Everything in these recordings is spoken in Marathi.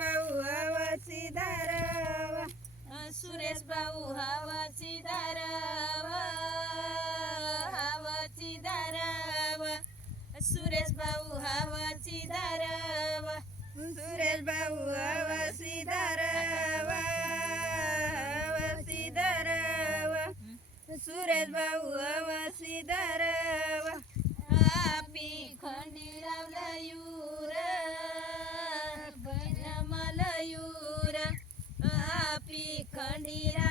ભાઉ હવસી ધરાવા સુરેશ ભાઉ હવસી ધરાવા હવસી ધરાવા સુરેશ ભાઉ હવસી ધરાવા સુરેશ ભાઉ હવસી ધરાવા હવસી ધરાવા સુરેશ ભાઉ mentira.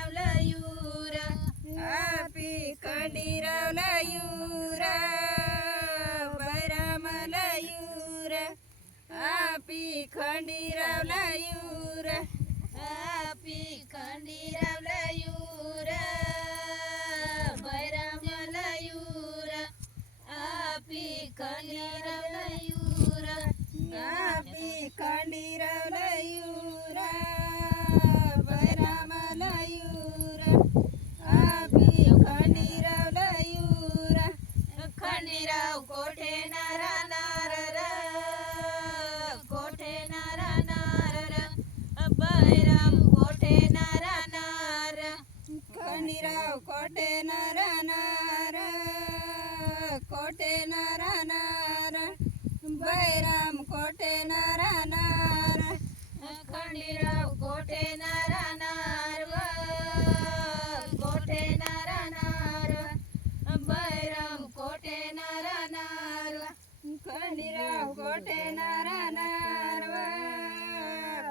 खंडीराव कोटे नार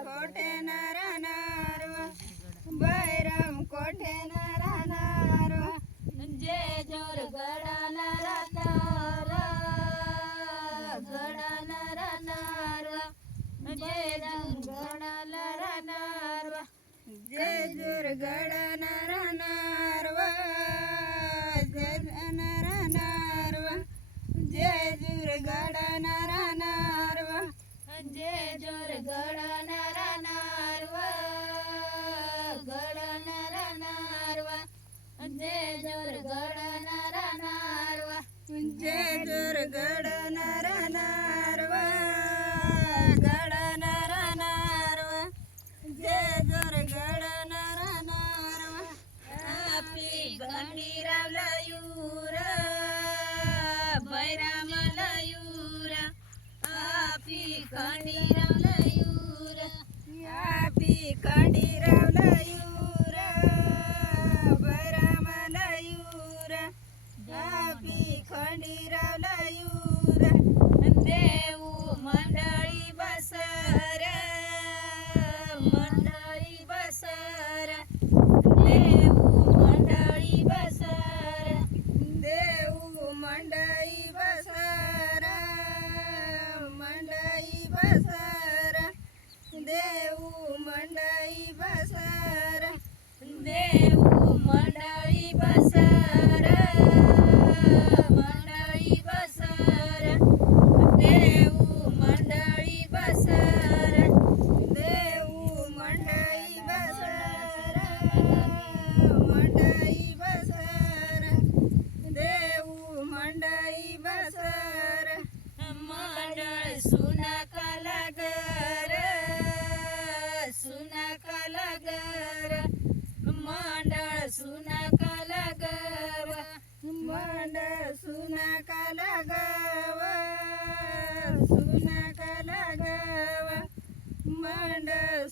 कोटे नार बैराम कोटे नार जे जोर गडा नर तार गडा नर नार जे जोर गडा नर नारा जे जोर गडा नर नारवा जोर गडा नारा नार गडा जय जोर गडा best.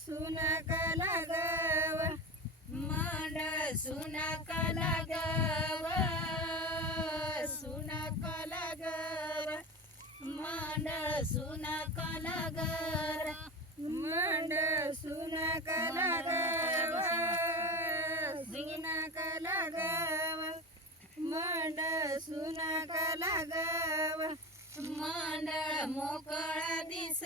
मंड सुना मांड गाव मंडळ सुना कलागव मांड कलागर मंडळ मांड कलागर मंड सुना काला मांड सुना लागव? मांड मोकळा दिस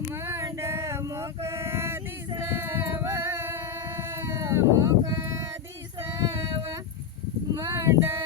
મંડ મોક દિશવા મોક દિશવા મંડ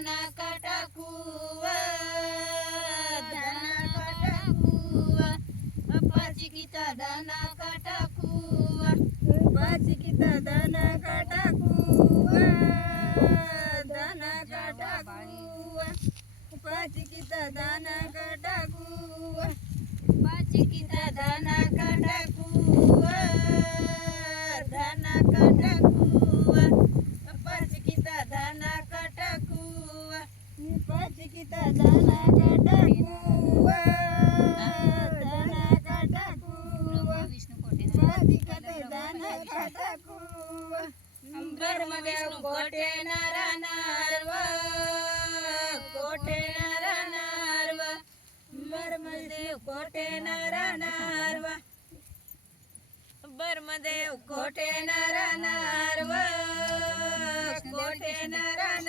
કટકુવ ધન કટકુવ પચિકિત ધન કટકુવ પચિકિત ધન કટકુવ ધન કટકુવ પચિકિત ધન કટકુવ પચિકિત ધન કટકુવ વિષ્ણુ કોટે નર નર્વ કોટે નર નર્વ બર્મદેવ કોટે નર નર્વ બર્મદેવ કોટે નર નર્વ કોટે નર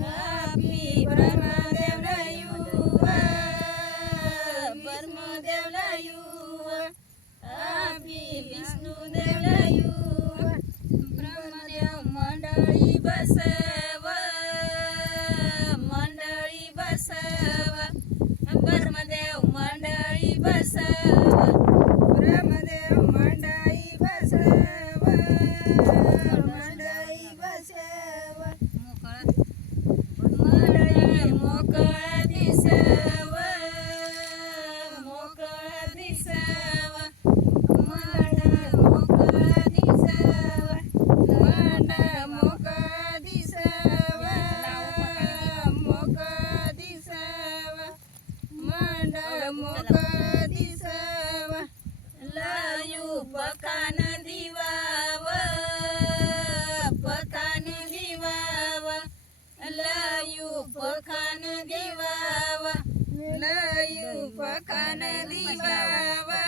Happy Brahma. પખાન દીવાવા લયું પખાન દીવાવા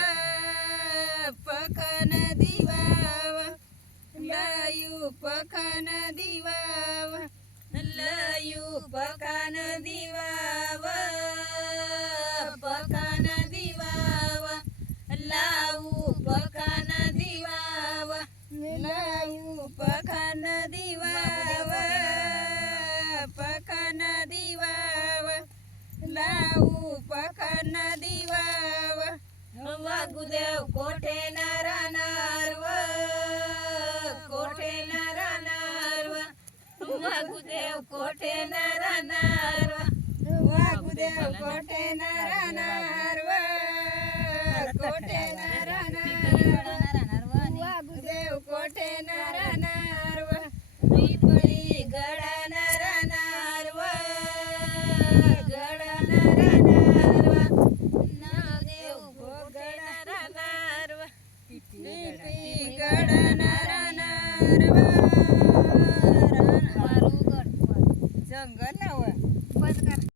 પખાન દીવાવા લયું પખાન દીવાવા લયું પખાન દીવાવા कोठे नरनार वागू देव कोठे नरनार कोठे नरनार वागू देव कोठे नरनार